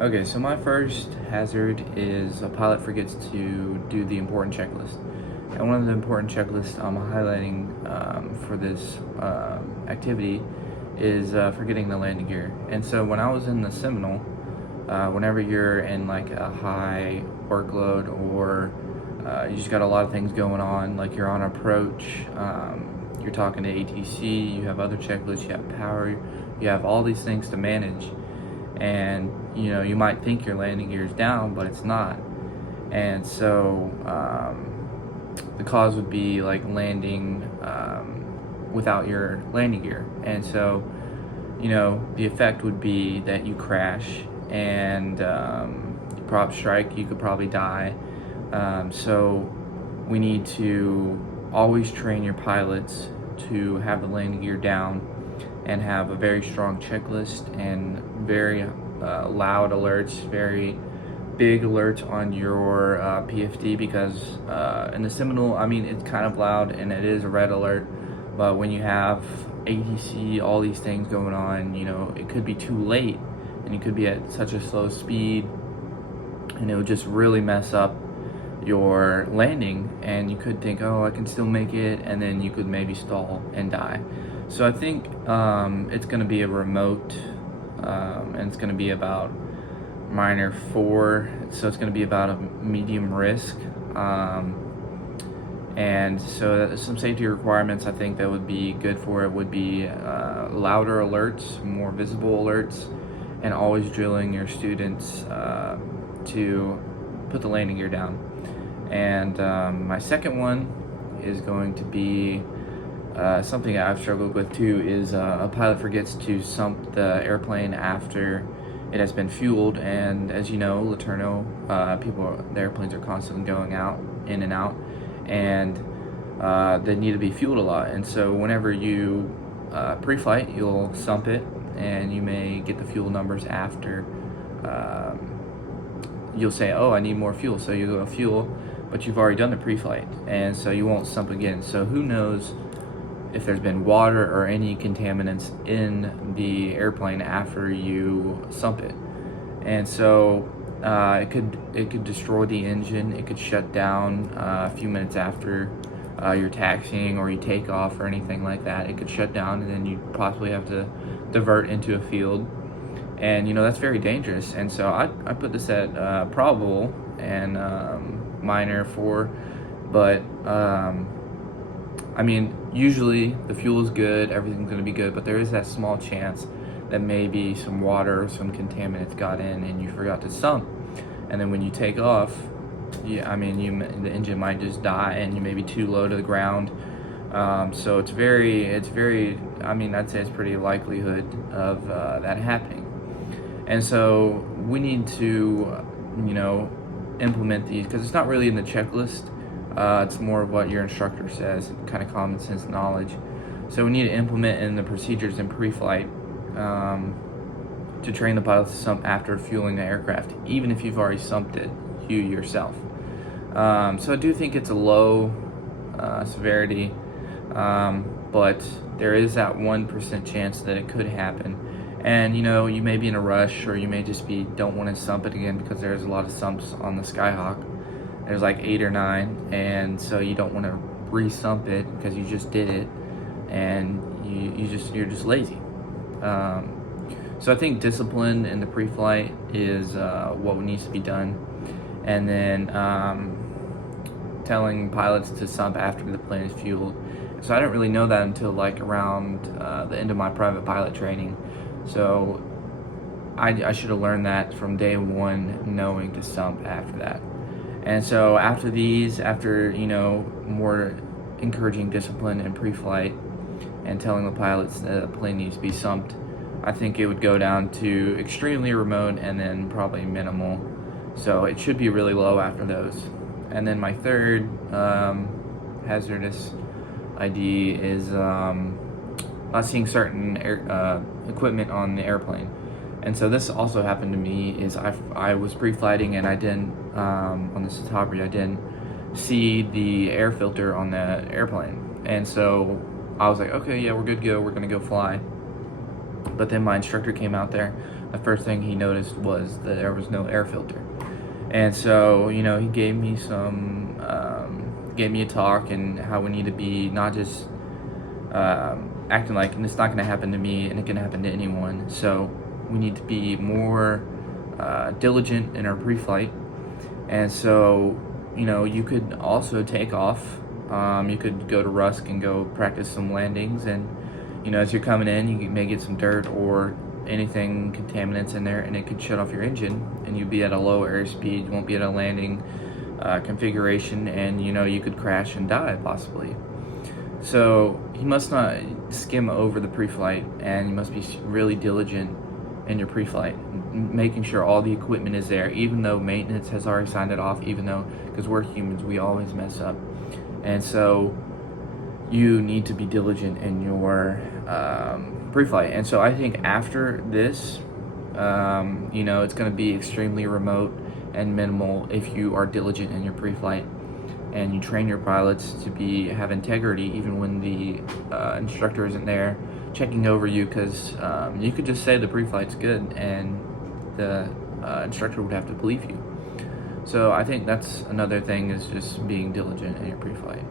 Okay, so my first hazard is a pilot forgets to do the important checklist. And one of the important checklists I'm highlighting for this activity is forgetting the landing gear. And so when I was in the Seminole, whenever you're in like a high workload or you just got a lot of things going on, like you're on approach, you're talking to ATC, you have other checklists, you have power, you have all these things to manage, and you might think your landing gear is down, but it's not. And so the cause would be like landing without your landing gear. And so the effect would be that you crash and you prop strike, you could probably die. So we need to always train your pilots to have the landing gear down and have a very strong checklist and very loud alerts, very big alerts on your PFD, because in the Seminole, I mean, it's kind of loud and it is a red alert, but when you have ATC, all these things going on, it could be too late and you could be at such a slow speed and it would just really mess up your landing, and you could think, oh, I can still make it, and then you could maybe stall and die. So I think it's going to be a remote, and it's going to be about minor 4, so it's going to be about a medium risk. And so some safety requirements I think that would be good for it would be louder alerts, more visible alerts, and always drilling your students to put the landing gear down. And my second one is going to be something I've struggled with too, is a pilot forgets to sump the airplane after it has been fueled. And as you know, LeTourneau, the airplanes are constantly going out, in and out, and they need to be fueled a lot. And so whenever you pre-flight, you'll sump it, and you may get the fuel numbers after. You'll say, oh, I need more fuel, so you go fuel, but you've already done the pre-flight, and so you won't sump again. So who knows if there's been water or any contaminants in the airplane after you sump it. And so it could destroy the engine, it could shut down a few minutes after you're taxiing or you take off or anything like that. It could shut down, and then you possibly have to divert into a field. And that's very dangerous. And so I put this at probable and minor 4, but I mean, usually the fuel is good, everything's going to be good, but there is that small chance that maybe some water or some contaminants got in and you forgot to sump, and then when you take off, the engine might just die and you may be too low to the ground. So it's very, I'd say it's pretty likelihood of that happening. And so we need to, implement these, because it's not really in the checklist. It's more of what your instructor says, kind of common sense knowledge. So we need to implement in the procedures in pre-flight to train the pilots to sump after fueling the aircraft, even if you've already sumped it, you yourself. So I do think it's a low severity, but there is that 1% chance that it could happen. And you may be in a rush, or you may just don't want to sump it again, because there's a lot of sumps on the Skyhawk. There's like 8 or 9, and so you don't want to re-sump it because you just did it, and you're just lazy. So I think discipline in the pre-flight is what needs to be done, and then telling pilots to sump after the plane is fueled. So I didn't really know that until like around the end of my private pilot training. So I should have learned that from day one, knowing to sump after that. And so after more encouraging discipline and pre-flight and telling the pilots that the plane needs to be sumped, I think it would go down to extremely remote and then probably minimal. So it should be really low after those. And then my third hazardous ID is not seeing certain equipment on the airplane. And so this also happened to me, is I was pre-flighting and I didn't, on the Citabria, I didn't see the air filter on the airplane. And so I was like, okay, yeah, we're good to go, we're gonna go fly. But then my instructor came out there the first thing he noticed was that there was no air filter. And so, he gave me gave me a talk and how we need to be not just acting like it's not going to happen to me and it can happen to anyone. So we need to be more diligent in our pre-flight. And so, you could also take off. You could go to Rusk and go practice some landings. And, as you're coming in, you may get some dirt or anything, contaminants in there, and it could shut off your engine. And you'd be at a low airspeed. You won't be at a landing configuration. And, you could crash and die possibly. So you must not skim over the pre-flight, and you must be really diligent in your pre-flight, making sure all the equipment is there, even though maintenance has already signed it off, because we're humans, we always mess up. And so you need to be diligent in your pre-flight. And so I think after this, it's going to be extremely remote and minimal if you are diligent in your pre-flight and you train your pilots to have integrity even when the instructor isn't there checking over you, because you could just say the pre-flight's good and the instructor would have to believe you. So I think that's another thing, is just being diligent in your pre-flight.